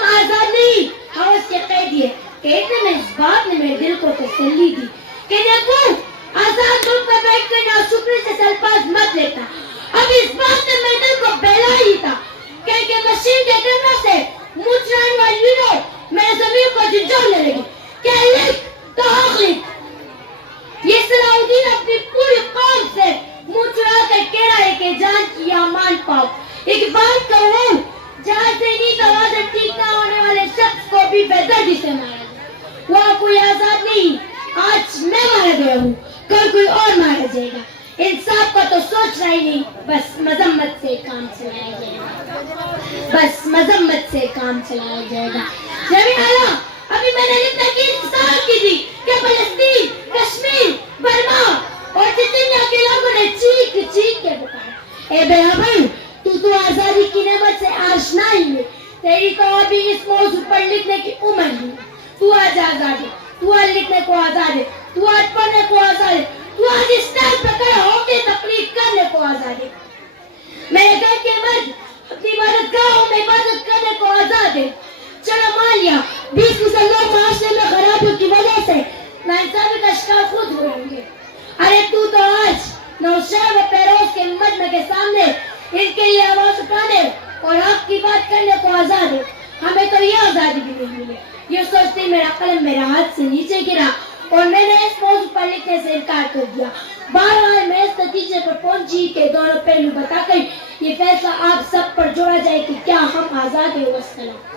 ہم آزاد نہیں، ہم اس کے قیدی ہیں. کہتے میں اس بات نے میرے دل کو تسلی دی کہ دیکھو آزاد ملک میں بیٹھ کر ناشکری سے الفاظ مت لیتا. اب اس بات نے میرے دل کو بہلا ہی تھا کہ مشین کے کمرہ سے منہ چڑھانے والی لو میرے ضمیر کو جھنجھوڑنے لگی کہ لکھ تو حق لکھ. یہ صلاح الدین اپنی پوری قوم سے منہ چڑھا کر کہہ رہا ہے کہ جان کی امان پاؤ. ایک بات کہوں، جہاں سے نیند آواز ٹھیک نہ ہونے والے شخص کو بھی بے دردی سے مارا جائے. وہ کوئی آزاد نہیں، آج میں مارا گیا ہوں، کل کوئی اور مارا جائے گا. انصاف کا تو سوچنا ہی نہیں، بس مذمت سے کام چلایا جائے گا، بس مذمت سے کام چلایا جائے گا. جمیع اعلیٰ، ابھی میں نے لکھنے کی انتظار کی تھی کہ فلسطین، کشمیر، برما اور چچنیا کے لوگوں نے چیخ چیخ کے پکارا اے بے خبر، تو آزادی کی نعمت سے آشنا ہی ہے. تیری تو ابھی اس موضوع پر لکھنے کی عمر نہیں. تو آج آزاد ہے، تو آج لکھنے کو آزاد ہے، تو آج پڑھنے کو آزاد ہے، تو آج اسٹیج پہ کھڑے ہو کے تقریر کرنے کو آزاد ہے. میرے گھر کے مرد اپنی عبادت گاہوں میں عبادت کرنے کو آزاد ہے. چلو مان لیا 20% لوگ معاشرے میں خرابیوں کی وجہ سے ناانصافی کا شکار خود ہوئے ہوں گے. ارے تو آج نوشہر و پیروز کے مجمع کے سامنے ان کے لیے آواز اٹھانے اور حق کی بات کرنے کو آزاد ہے. ہمیں تو یہ آزادی بھی نہیں ملی. یہ سوچتے میرا قلم میرا ہاتھ سے نیچے گرا اور میں نے اس موضوع پر لکھنے سے انکار کر دیا. بہرحال میں اس نتیجے پر پہنچی کہ دونوں پہلو بتا کر یہ فیصلہ آپ سب پر جوڑا جائے کہ کیا ہم آزاد ہیں. والسلام.